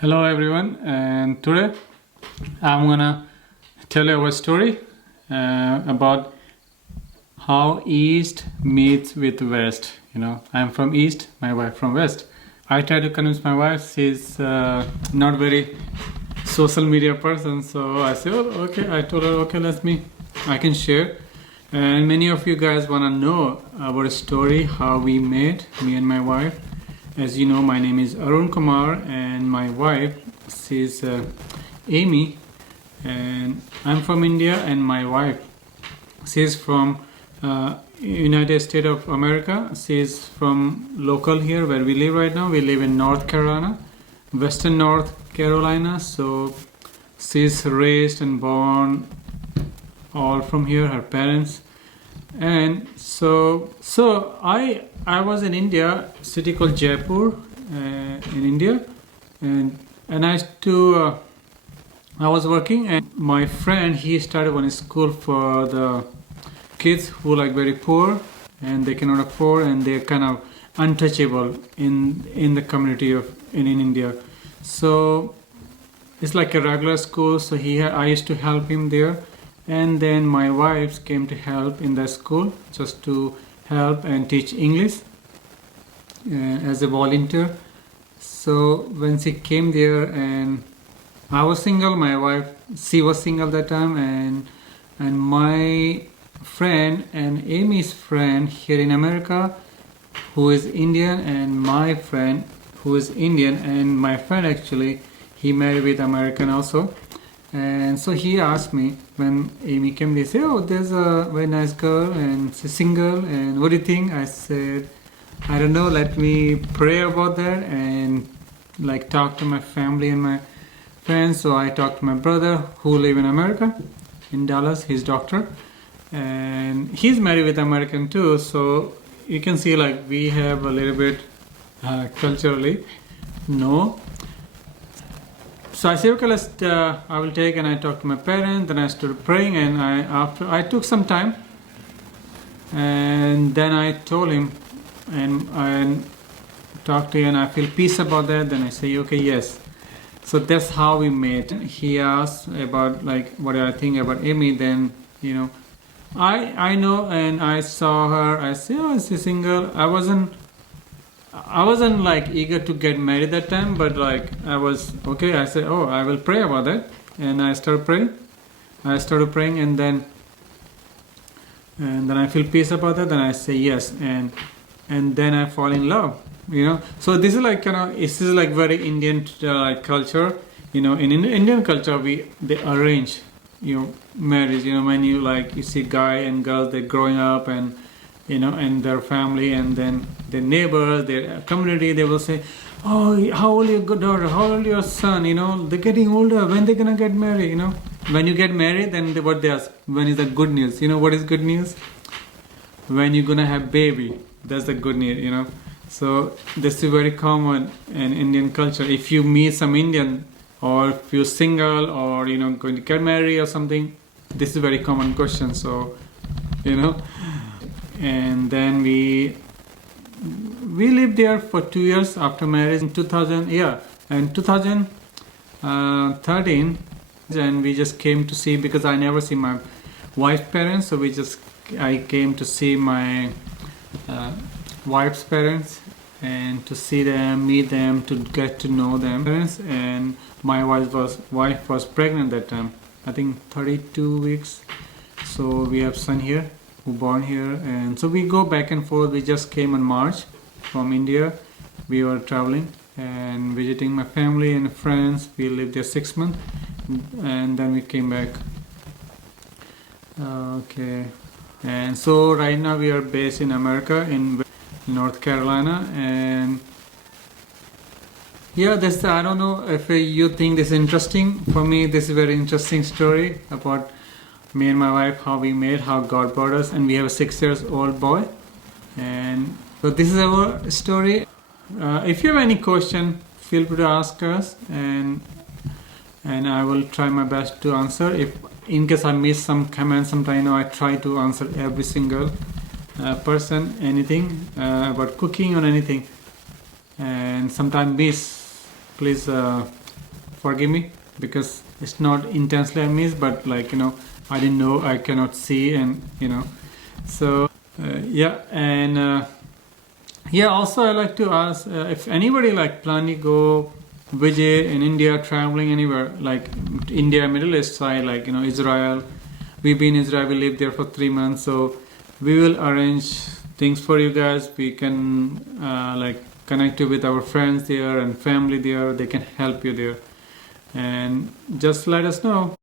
Hello everyone, and today I'm gonna tell you a story about how East meets with West. I'm from East, my wife from West. I try to convince my wife. She's not very social media person, so I said, "Oh, okay." I told her, "Okay, I can share." And many of you guys wanna know our story, how we met, me and my wife. As you know, my name is Arun Kumar, and my wife, she's Amy, and I'm from India, and my wife, she's from United States of America. She's from local here where we live right now. We live in North Carolina, Western North Carolina. So she's raised and born all from here, her parents. And so I was in India, city called Jaipur, in India, and I was working, and my friend, he started one school for the kids who like very poor and they cannot afford, and they're kind of untouchable in the community of in India. So it's like a regular school. So I used to help him there. And then my wife came to help in the school, just to help and teach English as a volunteer. So when she came there, and I was single, my wife, she was single that time, and my friend and Amy's friend here in America, who is Indian, and my friend who is Indian, and my friend actually, he married with American also. And so he asked me when Amy came, they said, "Oh, there's a very nice girl and she's single, and what do you think?" I said, "I don't know, let me pray about that and like talk to my family and my friends." So I talked to my brother who live in America, in Dallas. He's doctor, and he's married with American too. So you can see like we have a little bit culturally no. So I said, "Okay, I will take," and I talked to my parents. Then I started praying, and after I took some time, and then I told him, and I talked to him, and I feel peace about that. Then I say, "Okay, yes." So that's how we met. He asked about like what I think about Amy. Then I know, and I saw her. I said, "Oh, she's single." I wasn't like eager to get married that time, but like I was okay. I said, "Oh, I will pray about that," and I started praying. And then I feel peace about that. Then I say yes, and then I fall in love. So this is like this is like very Indian culture. In Indian culture, they arrange marriage. When you see guy and girls, they're growing up, and their family, and then their neighbors, their community, they will say, "Oh, how old your good daughter? How old your son? They're getting older. When they're gonna get married?" When you get married, then what they ask, when is the good news? What is good news? When you're gonna have baby, that's the good news. So this is very common in Indian culture. If you meet some Indian, or if you're single, or going to get married or something, this is a very common question. So and then we lived there for 2 years after marriage in 2013, and we just came to see, because I never see my wife's parents, so I came to see my wife's parents, and to see them, meet them, to get to know them parents. And my wife was pregnant that time, I think 32 weeks. So we have son here who born here, and so we go back and forth. We just came in March from India. We were traveling and visiting my family and friends. We lived there 6 months, and then we came back. Okay, and so right now we are based in America, in North Carolina. And yeah, I don't know if you think this is interesting. For me, this is a very interesting story about me and my wife, how we met, how God brought us, and we have a 6-year-old boy. And so this is our story. If you have any question, feel free to ask us, and I will try my best to answer. If in case I miss some comments, sometime I try to answer every single person, anything about cooking or anything, and sometimes miss. Please forgive me, because it's not intensely I miss, but like, I didn't know, I cannot see, and so yeah. And yeah, also I like to ask if anybody like plan to go visit in India, traveling anywhere like India, Middle East side, like Israel. We've been in Israel, we lived there for 3 months, so we will arrange things for you guys. We can like connect you with our friends there and family there. They can help you there, and just let us know.